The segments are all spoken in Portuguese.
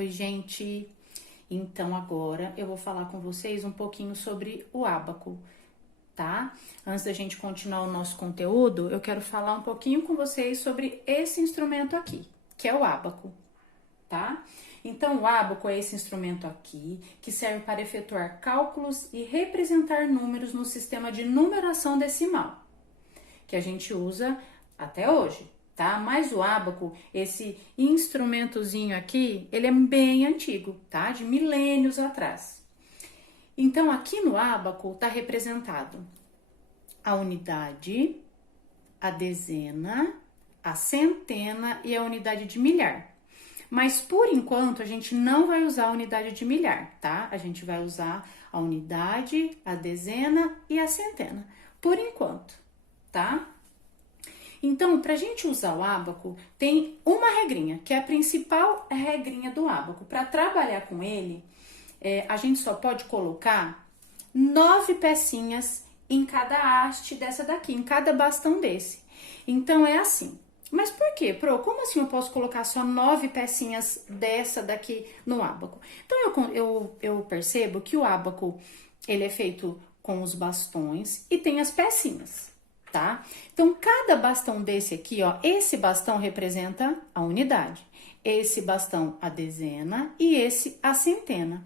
Oi, gente! Então, agora eu vou falar com vocês um pouquinho sobre o ábaco, tá? Antes da gente continuar o nosso conteúdo, eu quero falar um pouquinho com vocês sobre esse instrumento aqui, que é o ábaco, tá? Então, o ábaco é esse instrumento aqui, que serve para efetuar cálculos e representar números no sistema de numeração decimal, que a gente usa até hoje, tá? Mas o ábaco, esse instrumentozinho aqui, ele é bem antigo, tá? De milênios atrás. Então, aqui no ábaco tá representado a unidade, a dezena, a centena e a unidade de milhar. Mas, por enquanto, a gente não vai usar a unidade de milhar, tá? A gente vai usar a unidade, a dezena e a centena, por enquanto, tá? Então, para a gente usar o ábaco, tem uma regrinha, que é a principal regrinha do ábaco. Para trabalhar com ele, a gente só pode colocar 9 pecinhas em cada haste dessa daqui, em cada bastão desse. Então, é assim. Mas por quê, Pro? Como assim eu posso colocar só 9 pecinhas dessa daqui no ábaco? Então, eu percebo que o ábaco, ele é feito com os bastões e tem as pecinhas, tá? Então, cada bastão desse aqui, ó, esse bastão representa a unidade, esse bastão a dezena e esse a centena.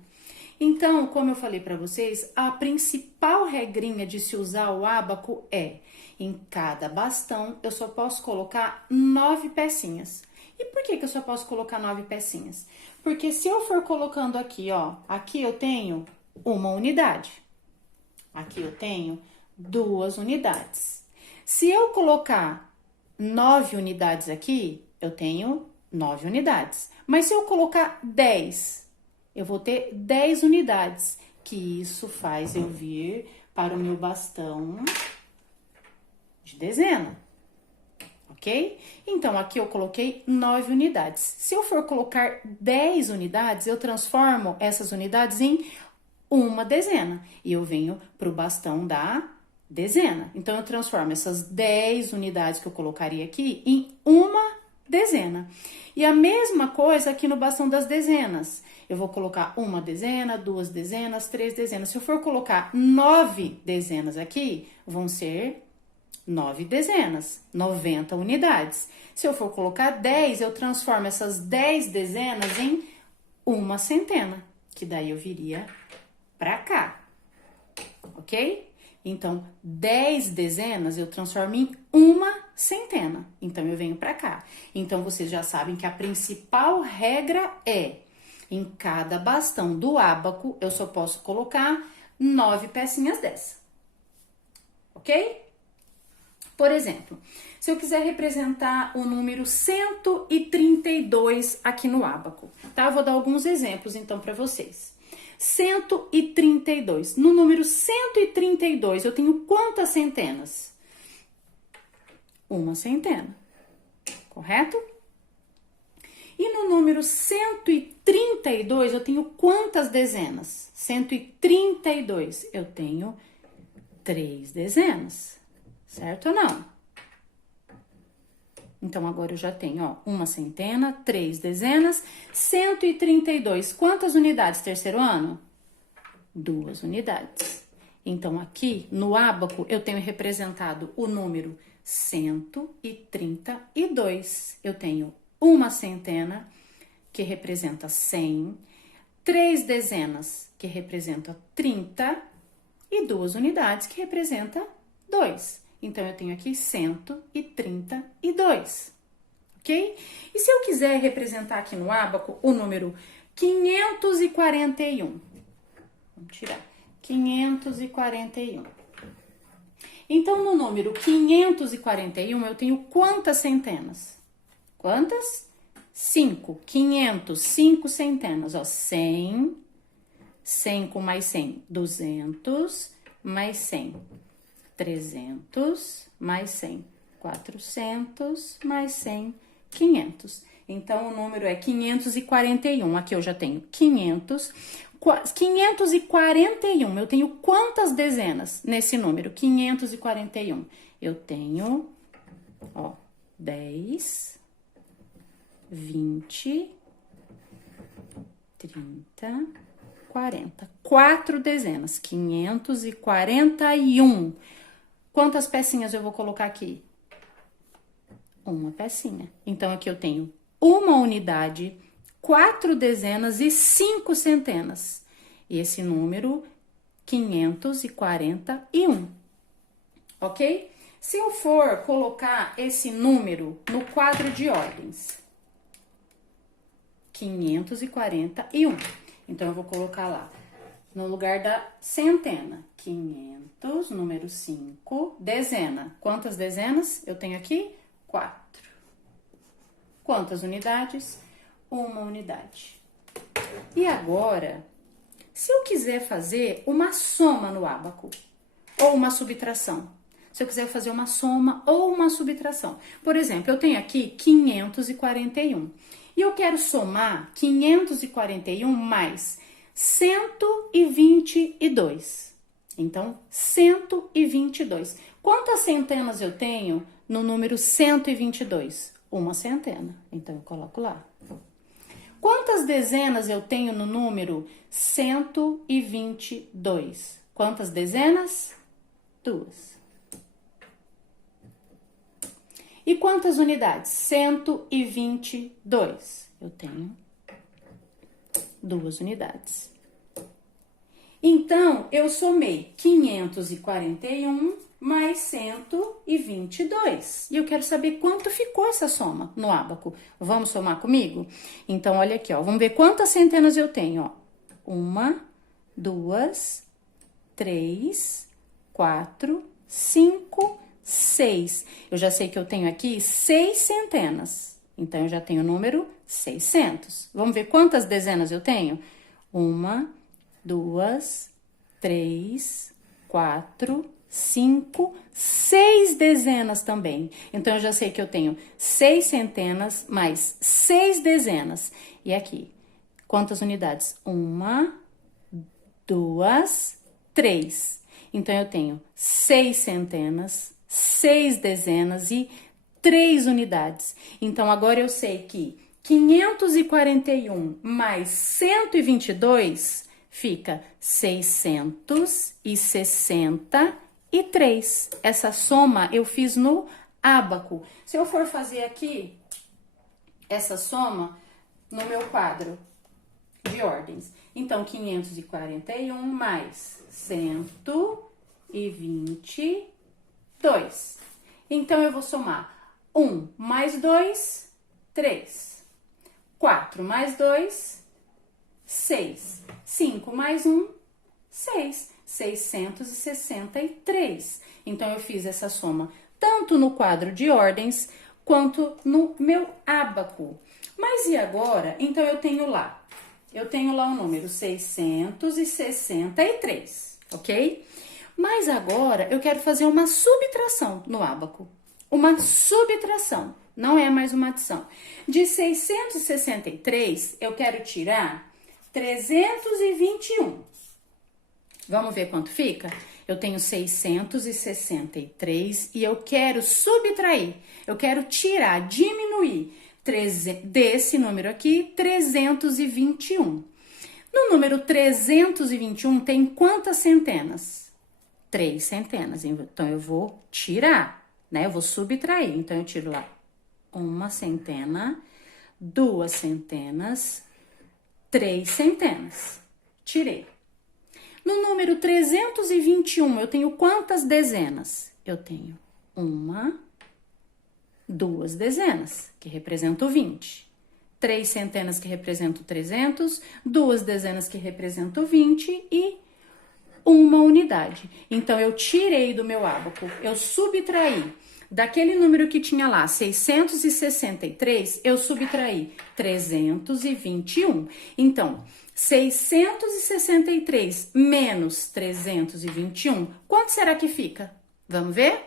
Então, como eu falei para vocês, a principal regrinha de se usar o ábaco é, em cada bastão, eu só posso colocar 9 pecinhas. E por que eu só posso colocar 9 pecinhas? Porque se eu for colocando aqui, ó, aqui eu tenho uma unidade, aqui eu tenho 2 unidades. Se eu colocar 9 unidades aqui, eu tenho 9 unidades. Mas se eu colocar 10, eu vou ter 10 unidades, que isso faz eu vir para o meu bastão de dezena, ok? Então, aqui eu coloquei 9 unidades. Se eu for colocar 10 unidades, eu transformo essas unidades em uma dezena. E eu venho para o bastão da dezena. Então, eu transformo essas 10 unidades que eu colocaria aqui em uma dezena. E a mesma coisa aqui no bastão das dezenas. Eu vou colocar uma dezena, 2 dezenas, 3 dezenas. Se eu for colocar 9 dezenas aqui, vão ser 9 dezenas, 90 unidades. Se eu for colocar 10, eu transformo essas 10 dezenas em uma centena, que daí eu viria pra cá, ok? Então, 10 dezenas eu transformo em uma centena. Então, eu venho pra cá. Então, vocês já sabem que a principal regra é, em cada bastão do ábaco, eu só posso colocar 9 pecinhas dessa. Ok? Por exemplo, se eu quiser representar o número 132 aqui no ábaco, tá? Eu vou dar alguns exemplos, então, para vocês. 132. No número 132, eu tenho quantas centenas? Uma centena, correto? E no número 132, eu tenho quantas dezenas? 132, eu tenho 3 dezenas, certo ou não? Então, agora eu já tenho, ó, uma centena, 3 dezenas, 132. Quantas unidades, terceiro ano? 2 unidades. Então, aqui no ábaco, eu tenho representado o número 132. Eu tenho uma centena, que representa 100, 3 dezenas, que representa 30, e 2 unidades, que representa 2. Então, eu tenho aqui 132, ok? E se eu quiser representar aqui no ábaco o número 541? Vamos tirar. 541. Então, no número 541, eu tenho quantas centenas? Quantas? 5. 500, 5 centenas, ó. 100, 100 com mais 100, 200, mais 100. 300, mais 100, 400, mais 100, 500. Então, o número é 541. Aqui eu já tenho 500. 541, eu tenho quantas dezenas nesse número? 541. Eu tenho, ó, 10, 20, 30, 40. 4 dezenas, 541. Quantas pecinhas eu vou colocar aqui? Uma pecinha. Então, aqui eu tenho uma unidade, 4 dezenas e 5 centenas. E esse número, 541. Ok? Se eu for colocar esse número no quadro de ordens, 541. Então, eu vou colocar lá, no lugar da centena, 500, número 5, dezena. Quantas dezenas eu tenho aqui? 4. Quantas unidades? Uma unidade. E agora, se eu quiser fazer uma soma no ábaco, ou uma subtração, se eu quiser fazer uma soma ou uma subtração, por exemplo, eu tenho aqui 541. E eu quero somar 541 mais 122. Então, 122. Quantas centenas eu tenho no número 122? Uma centena. Então, eu coloco lá. Quantas dezenas eu tenho no número 122? Quantas dezenas? 2. E quantas unidades? 122. Eu tenho 2 unidades. Então, eu somei 541 mais 122. E eu quero saber quanto ficou essa soma no ábaco. Vamos somar comigo? Então, olha aqui, ó. Vamos ver quantas centenas eu tenho, ó. 1, 2, 3, 4, 5, 6. Eu já sei que eu tenho aqui 6 centenas. Então, eu já tenho o número 600. Vamos ver quantas dezenas eu tenho? 1, 2, 3, 4, 5, 6 dezenas também. Então, eu já sei que eu tenho 6 centenas mais 6 dezenas. E aqui, quantas unidades? 1, 2, 3. Então, eu tenho 6 centenas, 6 dezenas e 3 unidades. Então, agora eu sei que 541 mais 122 fica 663. Essa soma eu fiz no ábaco. Se eu for fazer aqui essa soma no meu quadro de ordens, então 541 mais 122. Então eu vou somar 1 mais 2, 3. 4 mais 2, 6. 5 mais 1, 6. 663. Então, eu fiz essa soma tanto no quadro de ordens quanto no meu ábaco. Mas e agora? Então, eu tenho lá o número 663, ok? Mas agora, eu quero fazer uma subtração no ábaco. Uma subtração, não é mais uma adição. De 663, eu quero tirar 321. Vamos ver quanto fica? Eu tenho 663 e eu quero subtrair. Eu quero tirar, diminuir desse número aqui, 321. No número 321 tem quantas centenas? 3 centenas. Então, eu vou tirar, né? Eu vou subtrair. Então, eu tiro lá 1 centena, 2 centenas, 3 centenas. Tirei. No número 321, eu tenho quantas dezenas? Eu tenho 1, 2 dezenas, que representam 20. 3 centenas, que representam 300. 2 dezenas, que representam 20. E uma unidade. Então, eu tirei do meu ábaco, eu subtraí. Daquele número que tinha lá, 663, eu subtraí 321. Então, 663 menos 321, quanto será que fica? Vamos ver?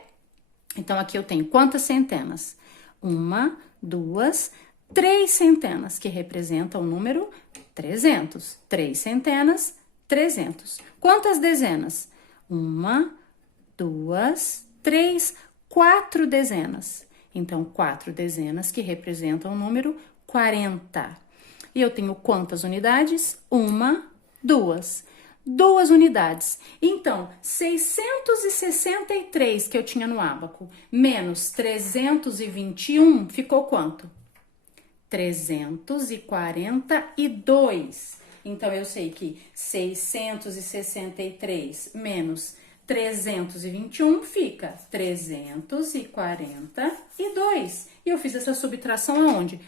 Então, aqui eu tenho quantas centenas? 1, 2, 3 centenas, que representam o número 300. 3 centenas, 300. Quantas dezenas? 1, 2, 3, 4 dezenas. Então, 4 dezenas, que representam o número 40. E eu tenho quantas unidades? 1, 2. 2 unidades. Então, 663 que eu tinha no ábaco, menos 321, ficou quanto? 342. Então, eu sei que 663 menos 321 fica 342. E eu fiz essa subtração aonde?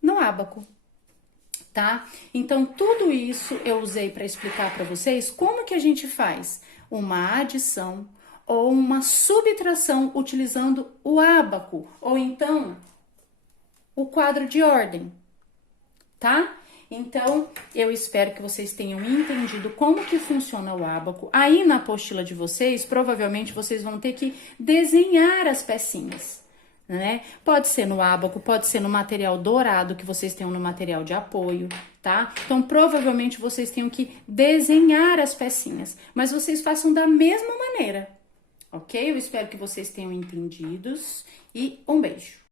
No ábaco, tá? Então, tudo isso eu usei para explicar para vocês como que a gente faz uma adição ou uma subtração utilizando o ábaco, ou então o quadro de ordem, tá? Então, eu espero que vocês tenham entendido como que funciona o ábaco. Aí, na apostila de vocês, provavelmente vocês vão ter que desenhar as pecinhas, né? Pode ser no ábaco, pode ser no material dourado que vocês tenham no material de apoio, tá? Então, provavelmente vocês tenham que desenhar as pecinhas, mas vocês façam da mesma maneira, ok? Eu espero que vocês tenham entendido e um beijo.